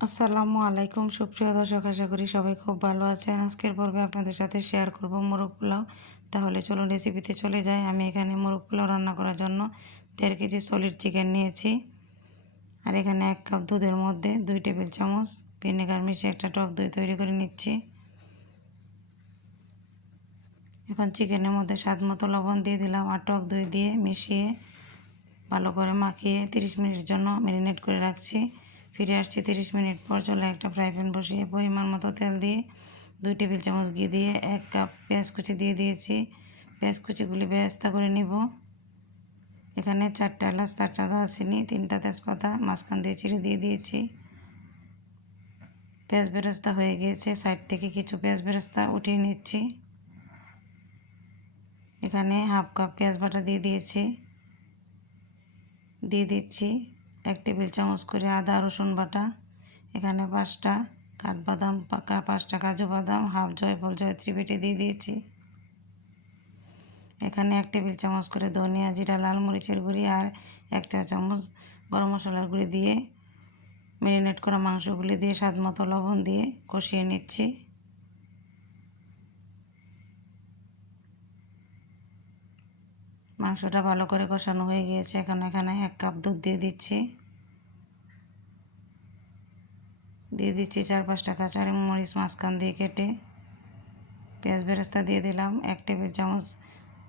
আসসালামু আলাইকুম, সুপ্রিয় দর্শক, আশা করি সবাই খুব ভালো আছেন। আজকের পর্বে আপনাদের সাথে শেয়ার করব মোরগ পোলাও। তাহলে চলুন রেসিপিতে চলে যাই। আমি এখানে মোরগ পোলাও রান্না করার জন্য দেড় কেজি সলিড চিকেন নিয়েছি। আর এখানে এক কাপ দুধের মধ্যে দুই টেবিল চামচ ভিনেগার মিশিয়ে একটা টক দই তৈরি করে নিচ্ছি। এখন চিকেনের মধ্যে স্বাদ মতো লবণ দিয়ে দিলাম আর টক দই দিয়ে মিশিয়ে ভালো করে মাখিয়ে তিরিশ মিনিটের জন্য ম্যারিনেট করে রাখছি। ফিরে আসছি তিরিশ মিনিট পর চলে একটা ফ্রাই প্যান বসিয়ে পরিমাণ মতো তেল দিয়ে দুই টেবিল চামচ ঘি দিয়ে এক কাপ পেঁয়াজ কুচি দিয়ে দিয়েছি। পেঁয়াজ কুচিগুলি বেস্তা করে নিব। এখানে চারটা এলাচ, চারটা দারচিনি, তিনটা তেজপাতা, মাঝখান দিয়ে চিড়ে দিয়ে দিয়েছি। পেঁয়াজ বেরেস্তা হয়ে গিয়েছে, সাইড থেকে কিছু পেঁয়াজ বেরেস্তা উঠিয়ে নিচ্ছি। এখানে হাফ কাপ পেঁয়াজ বাটা দিয়ে দিয়েছি। দিয়ে দিচ্ছি। এক টেবিল চামচ করে আদা, রসুন বাটা, এখানে পাঁচটা কাঠবাদাম, পাকা পাঁচটা কাজু বাদাম, হাফ জয়ফল, জয়ত্রী বেটে দিয়ে দিয়েছি। এখানে এক টেবিল চামচ করে ধনিয়া জিরা, লাল মরিচের গুঁড়ি আর এক চা চামচ গরম মশলার গুঁড়ি দিয়ে ম্যারিনেট করা মাংসগুলি দিয়ে স্বাদ মতো লবণ দিয়ে কষিয়ে নিচ্ছি। মাংসটা ভালো করে কষানো হয়ে গিয়েছে। এখন এখানে এক কাপ দুধ দিয়ে দিচ্ছি। দিয়ে দিচ্ছি চার পাঁচটা কাঁচা মরিচ মাঝখান দিয়ে কেটে। পেঁয়াজ বেরেস্তা দিয়ে দিলাম, এক টেবিল চামচ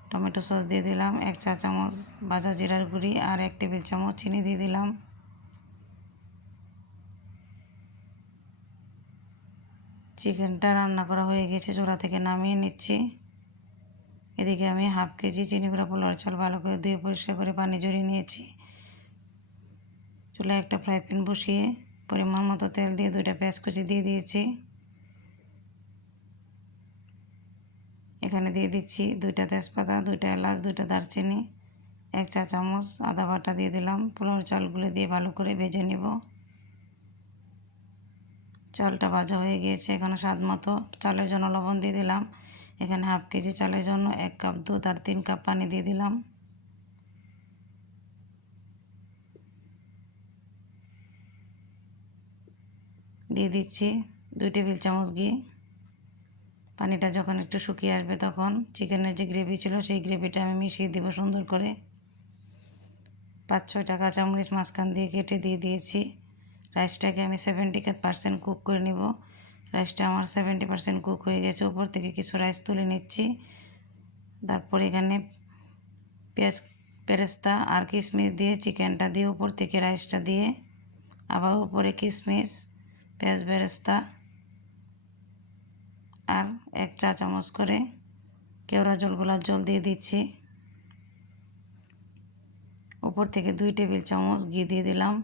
টমেটো সস দিয়ে দিলাম, এক চা চামচ ভাজা জিরার গুঁড়ি আর এক টেবিল চামচ চিনি দিয়ে দিলাম। চিকেনটা রান্না করা হয়ে গেছে চোড়া থেকে নামিয়ে নিচ্ছি। এদিকে আমি হাফ কেজি চিনি গুঁড়া পোলার চাল ভালো করে ধুয়ে পরিষ্কার করে পানি জড়িয়ে নিয়েছি। চুলায় একটা ফ্রাই প্যান বসিয়ে পরিমাণ মতো তেল দিয়ে দুইটা পেঁয়াজ কুচি দিয়ে দিয়েছি। এখানে দিয়ে দিচ্ছি দুইটা তেজপাতা, দুইটা এলাচ, দুইটা দারচিনি, এক চা চামচ আদা বাটা দিয়ে দিলাম। পোলাওর চালগুলো দিয়ে ভালো করে ভেজে নিব। চালটা ভাজা হয়ে গিয়েছে, এখানে স্বাদ মতো। চালের জন্য লবণ দিয়ে দিলাম। এখানে হাফ কেজি চালের জন্য এক কাপ দুধ আর তিন কাপ পানি দিয়ে দিলাম। দিয়ে দিচ্ছি দুই টেবিল চামচ ঘি। পানিটা যখন একটু শুকিয়ে আসবে তখন চিকেনের যে গ্রেভি ছিল সেই গ্রেভিটা আমি মিশিয়ে দেবো সুন্দর করে। পাঁচ ছয়টা কাঁচামরিচ মাঝখান দিয়ে কেটে দিয়ে দিয়েছি। রাইসটাকে আমি সেভেন্টি পার্সেন্ট কুক করে নিব। রাইসটা আমার সেভেন্টি পার্সেন্ট কুক হয়ে গেছে। উপর থেকে কিছু রাইস তুলে নিচ্ছি। তারপর এখানে পেঁয়াজ, পেরেস্তা আর কিশমিশ দিয়ে চিকেনটা দিয়ে উপর থেকে রাইসটা দিয়ে আবার উপরে কিশমিশ পেঁয়াজ বেরেস্তা আর এক চা চামচ করে কেওড়া জল গোলার জল দিয়ে দিচ্ছি। উপর থেকে দুই টেবিল চামচ ঘি দিয়ে দিলাম।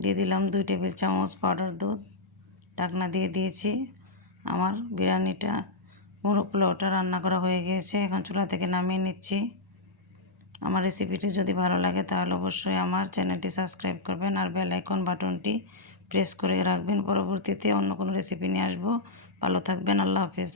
দিয়ে দিলাম দুই টেবিল চামচ পাউডার দুধ। ঢাকনা দিয়ে দিয়েছি। আমার বিরিয়ানিটা মুরগুলো পোলাওটা রান্না করা হয়ে গিয়েছে। এখন চুলা থেকে নামিয়ে নিচ্ছি। আমার রেসিপিটি যদি ভালো লাগে তাহলে অবশ্যই আমার চ্যানেলটি সাবস্ক্রাইব করবেন আর বেল আইকন বাটনটি প্রেস করে রাখবেন। পরবর্তীতে অন্য কোনো রেসিপি নিয়ে আসব। ভালো থাকবেন। আল্লাহ হাফেজ।